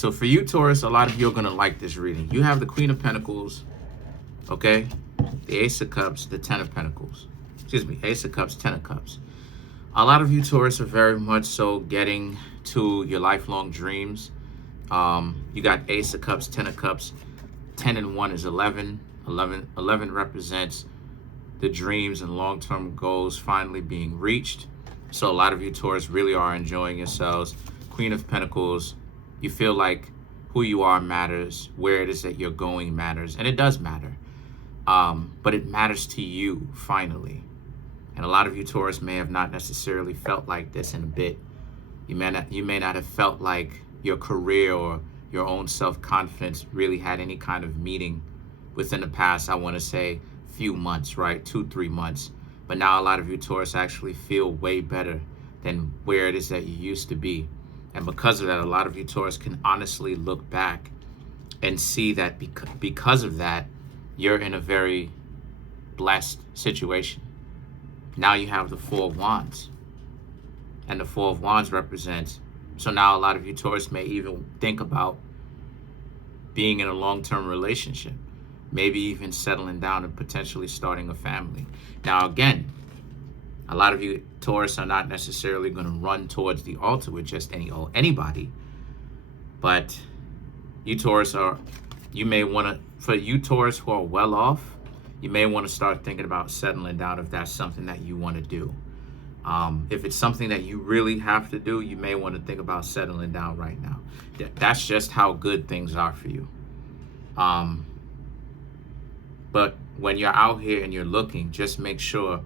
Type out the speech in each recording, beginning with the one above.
So for you, Taurus, a lot of you are going to like this reading. You have the Queen of Pentacles, okay? The Ace of Cups, the Ten of Pentacles. Excuse me, Ace of Cups, Ten of Cups. A lot of you, Taurus, are very much so getting to your lifelong dreams. You got Ace of Cups, Ten of Cups. 10 and 1 is 11. 11 represents the dreams and long-term goals finally being reached. So a lot of you, Taurus, really are enjoying yourselves. Queen of Pentacles, you feel like who you are matters, where it is that you're going matters, and it does matter. But it matters to you finally. And a lot of you, Taurus, may have not necessarily felt like this in a bit. You may not have felt like your career or your own self-confidence really had any kind of meaning within the past, I want to say, few months, right? 2-3 months. But now a lot of you, Taurus, actually feel way better than where it is that you used to be. And because of that, a lot of you, Taurus, can honestly look back and see that because of that, you're in a very blessed situation. Now you have the Four of Wands. And the Four of Wands represents, so now a lot of you, Taurus, may even think about being in a long-term relationship. Maybe even settling down and potentially starting a family. Now, again, a lot of you, Taurus, are not necessarily going to run towards the altar with just anybody. But you, Taurus, you may want to, for you, Taurus, who are well off, you may want to start thinking about settling down if that's something that you want to do. If it's something that you really have to do, you may want to think about settling down right now. That's just how good things are for you. But when you're out here and you're looking, just make sure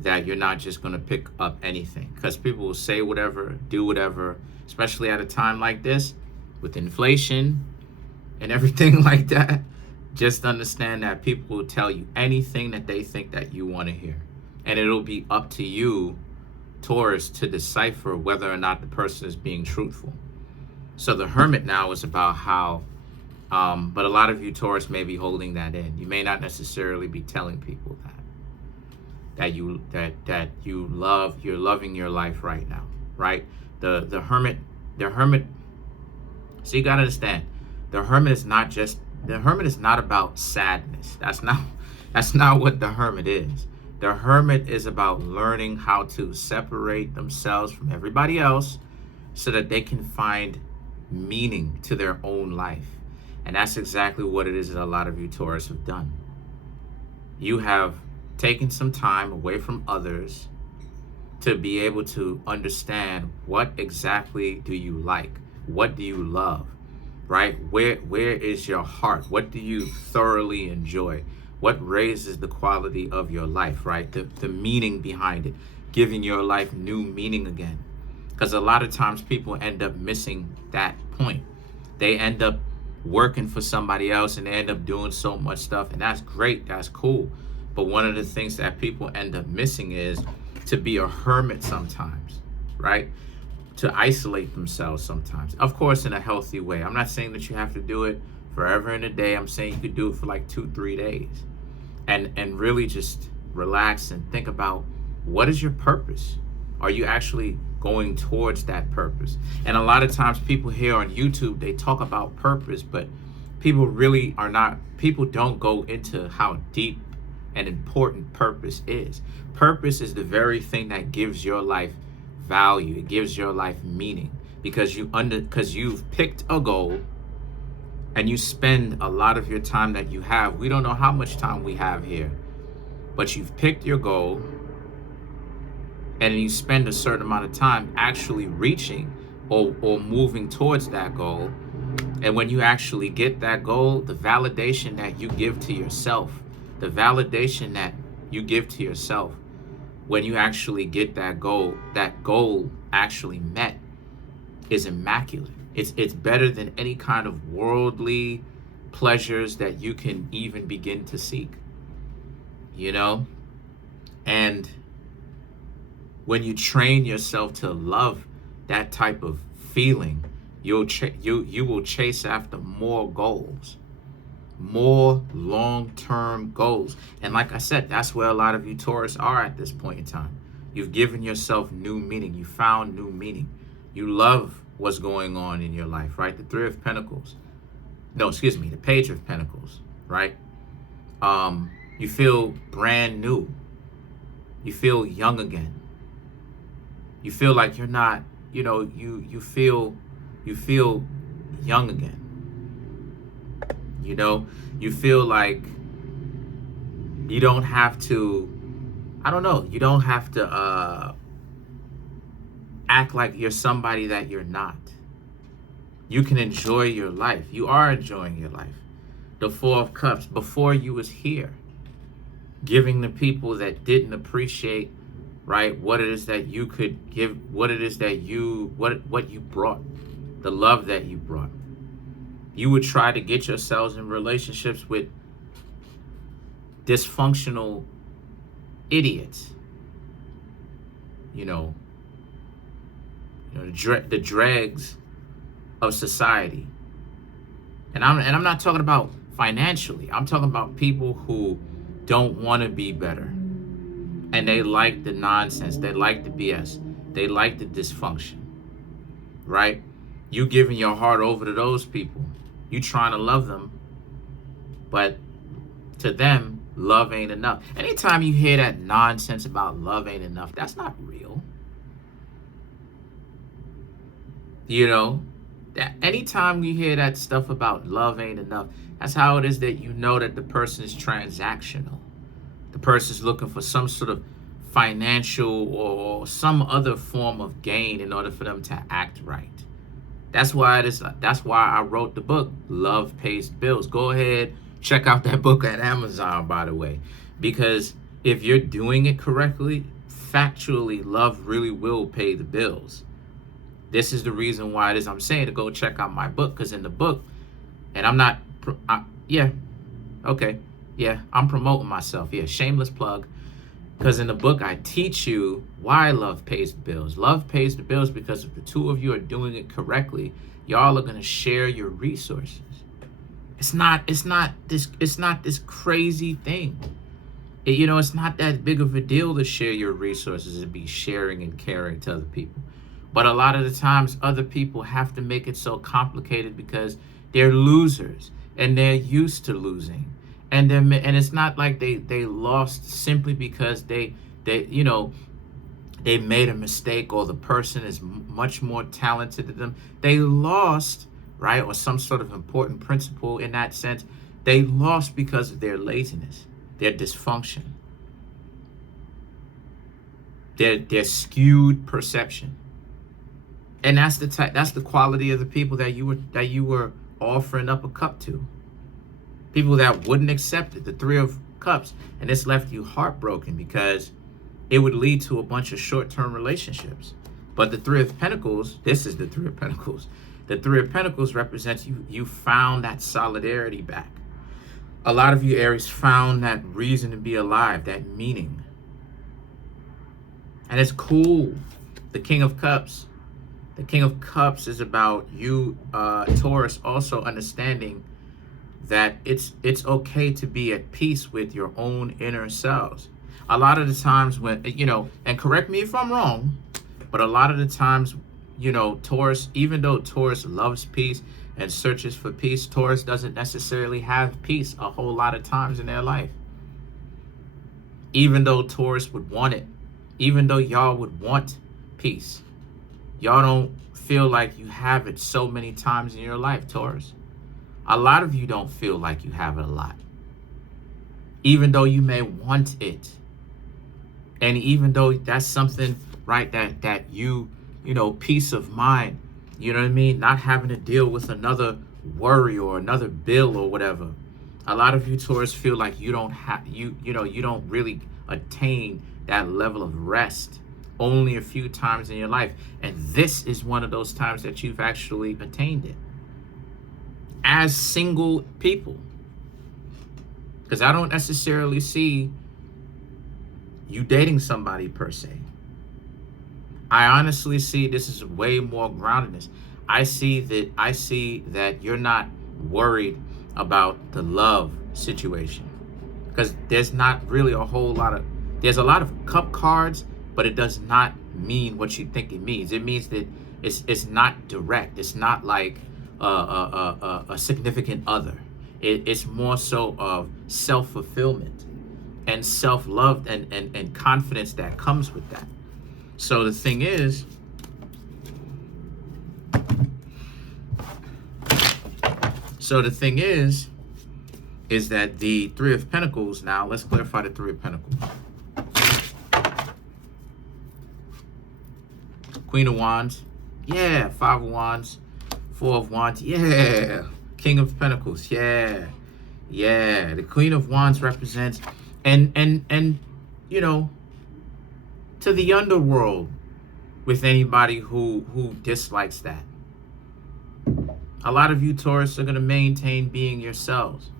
that you're not just going to pick up anything, because people will say whatever, do whatever, especially at a time like this with inflation and everything like that. Just understand that people will tell you anything that they think that you want to hear. And it'll be up to you, Taurus, to decipher whether or not the person is being truthful. So the Hermit now is about how, but a lot of you, Taurus, may be holding that in. You may not necessarily be telling people that you're loving your life right now, right? The Hermit, so you gotta understand, the Hermit is not about sadness. That's not what the Hermit is. The Hermit is about learning how to separate themselves from everybody else so that they can find meaning to their own life. And that's exactly what it is that a lot of you, Taurus, have done. You have taken some time away from others to be able to understand what exactly do you like? What do you love, right? Where is your heart? What do you thoroughly enjoy? What raises the quality of your life, right? The meaning behind it, giving your life new meaning again. Because a lot of times people end up missing that point. They end up working for somebody else and they end up doing so much stuff, and that's great, that's cool. But one of the things that people end up missing is to be a hermit sometimes, right? To isolate themselves sometimes. Of course, in a healthy way. I'm not saying that you have to do it forever in a day. I'm saying you could do it for like 2-3 days. And really just relax and think about, what is your purpose? Are you actually going towards that purpose? And a lot of times people here on YouTube, they talk about purpose, but people really are not, people don't go into how deep and important purpose is. Purpose is the very thing that gives your life value. It gives your life meaning, because you've picked a goal and you spend a lot of your time that you have. We don't know how much time we have here, but you've picked your goal and you spend a certain amount of time actually reaching or moving towards that goal. And when you actually get that goal, the validation that you give to yourself, when you actually get that goal actually met, is immaculate. It's better than any kind of worldly pleasures that you can even begin to seek, you know? And when you train yourself to love that type of feeling, you will chase after more goals, more long-term goals. And like I said, that's where a lot of you, Taurus, are at this point in time. You've given yourself new meaning. You found new meaning. You love what's going on in your life, right? The Three of Pentacles. No, excuse me, the Page of Pentacles, right? You feel brand new. You feel young again. You feel like you're not, you feel young again. You feel like you don't have to, you don't have to act like you're somebody that you're not. You can enjoy your life. You are enjoying your life. The Four of Cups, before you was here, giving the people that didn't appreciate, right, what it is that you could give, what it is that what you brought, the love that you brought. You would try to get yourselves in relationships with dysfunctional idiots. The dregs of society. And I'm not talking about financially. I'm talking about people who don't want to be better. And they like the nonsense. They like the BS. They like the dysfunction. Right? You giving your heart over to those people. You trying to love them. But to them, love ain't enough. Anytime you hear that nonsense about love ain't enough, that's not real. That anytime you hear that stuff about love ain't enough, that's how it is that you know that the person is transactional. The person's looking for some sort of financial or some other form of gain in order for them to act right. That's why I wrote the book, Love Pays the Bills. Go ahead, check out that book at Amazon, by the way. Because if you're doing it correctly, factually, love really will pay the bills. This is the reason why I'm saying to go check out my book, because in the book, and I'm promoting myself. Yeah, shameless plug. Because in the book, I teach you why love pays the bills. Love pays the bills because if the two of you are doing it correctly, y'all are going to share your resources. It's not this crazy thing. It's not that big of a deal to share your resources and be sharing and caring to other people. But a lot of the times, other people have to make it so complicated because they're losers and they're used to losing. And it's not like they lost simply because they made a mistake or the person is much more talented than them. They lost, right, or some sort of important principle in that sense. They lost because of their laziness, their dysfunction, their skewed perception. And that's the quality of the people that you were offering up a cup to. People that wouldn't accept it, the Three of Cups. And this left you heartbroken because it would lead to a bunch of short-term relationships. But the Three of Pentacles, this is the Three of Pentacles. The Three of Pentacles represents you found that solidarity back. A lot of you, Aries, found that reason to be alive, that meaning. And it's cool. The King of Cups. The King of Cups is about you, Taurus, also understanding that it's okay to be at peace with your own inner selves. A lot of the times when, and correct me if I'm wrong, but a lot of the times, Taurus, even though Taurus loves peace and searches for peace, Taurus doesn't necessarily have peace a whole lot of times in their life. Even though Taurus would want it, even though y'all would want peace, y'all don't feel like you have it so many times in your life, Taurus. A lot of you don't feel like you have it a lot. Even though you may want it. And even though that's something, right, that you peace of mind, you know what I mean? Not having to deal with another worry or another bill or whatever. A lot of you, Taurus, feel like you don't have, you don't really attain that level of rest only a few times in your life. And this is one of those times that you've actually attained it. As single people. Because I don't necessarily see you dating somebody per se. I honestly see this is way more groundedness. I see that you're not worried about the love situation. Because there's not really a whole lot of, there's a lot of cup cards, but it does not mean what you think it means. It means that It's not direct. It's not like a significant other. It's more so of self-fulfillment and self-love and confidence that comes with that. So the thing is, is that the Three of Pentacles, now let's clarify the Three of Pentacles. Queen of Wands, yeah. Five of Wands, Four of Wands, yeah. King of Pentacles, yeah. Yeah, the Queen of Wands represents, and you know, to the underworld with anybody who dislikes that. A lot of you Taurus are going to maintain being yourselves.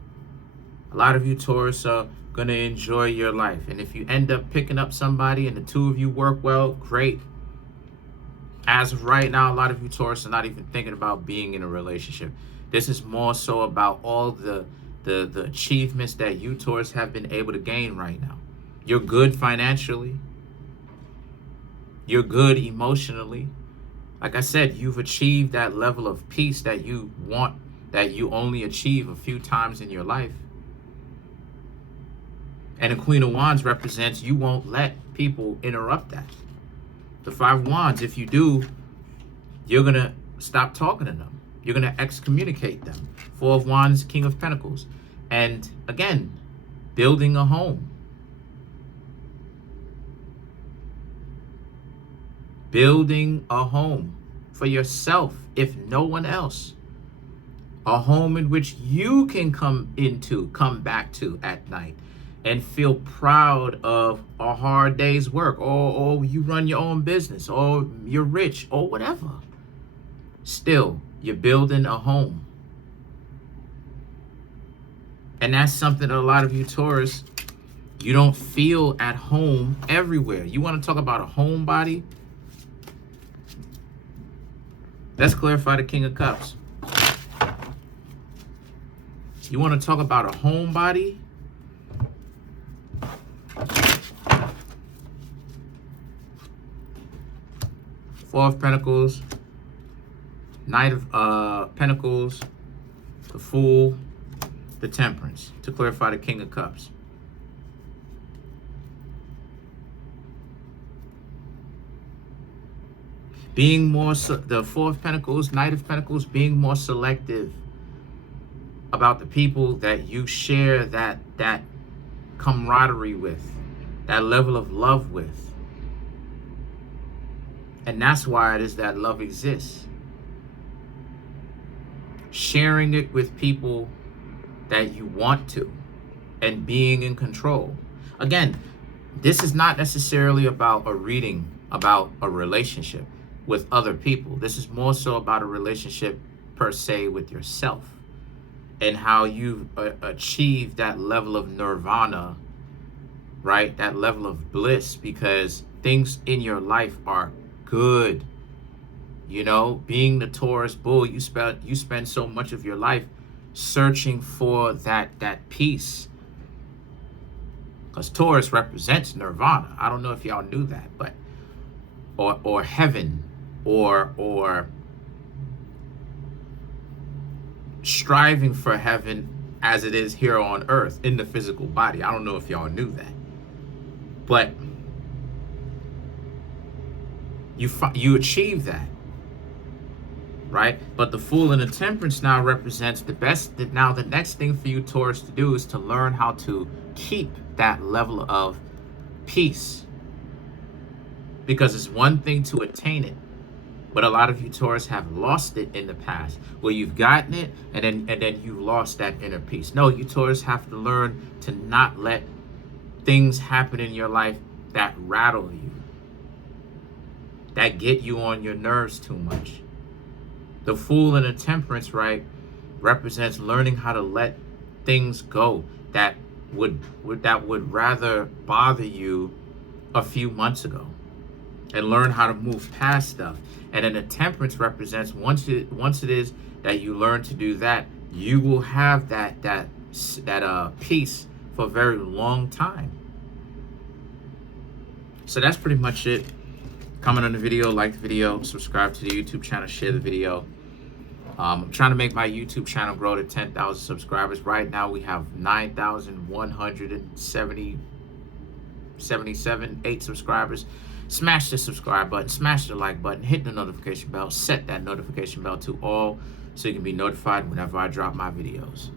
A lot of you Taurus are going to enjoy your life. And if you end up picking up somebody and the two of you work well, great. As of right now, a lot of you Taurus are not even thinking about being in a relationship. This is more so about all the achievements that you Taurus have been able to gain right now. You're good financially. You're good emotionally. Like I said, you've achieved that level of peace that you want, that you only achieve a few times in your life. And the Queen of Wands represents you won't let people interrupt that. The Five of Wands, if you do, you're going to stop talking to them. You're going to excommunicate them. Four of Wands, King of Pentacles. And again, building a home. Building a home for yourself, if no one else. A home in which you can come back to at night and feel proud of a hard day's work, or you run your own business, or you're rich, or whatever. Still, you're building a home. And that's something that a lot of you Taurus, you don't feel at home everywhere. You want to talk about a homebody? Let's clarify the King of Cups. You want to talk about a homebody? Four of Pentacles, Knight of Pentacles, the Fool, the Temperance, to clarify the King of Cups. Being more, the Four of Pentacles, Knight of Pentacles, being more selective about the people that you share that camaraderie with, that level of love with. And that's why it is that love exists. Sharing it with people that you want to, and being in control. Again, this is not necessarily about a reading about a relationship with other people. This is more so about a relationship per se with yourself, and how you achieve that level of nirvana, right? That level of bliss, because things in your life are good. You know, being the Taurus bull, you spend so much of your life searching for that peace, because Taurus represents nirvana. I don't know if y'all knew that, but or heaven, or striving for heaven as it is here on earth in the physical body. I don't know if y'all knew that, but you achieve that, right? But the Fool and the Temperance now represents the best. Now the next thing for you Taurus to do is to learn how to keep that level of peace, because it's one thing to attain it, but a lot of you Taurus have lost it in the past, where you've gotten it and then you lost that inner peace. No, you Taurus have to learn to not let things happen in your life that rattle you, that get you on your nerves too much. The Fool and the Temperance, right, represents learning how to let things go that would rather bother you a few months ago, and learn how to move past stuff. And then the Temperance represents once it is that you learn to do that, you will have that peace for a very long time. So that's pretty much it Comment on the video, like the video, subscribe to the YouTube channel, share the video. I'm trying to make my YouTube channel grow to 10,000 subscribers. Right now we have 9,177 subscribers. Smash the subscribe button, smash the like button, hit the notification bell, set that notification bell to all so you can be notified whenever I drop my videos.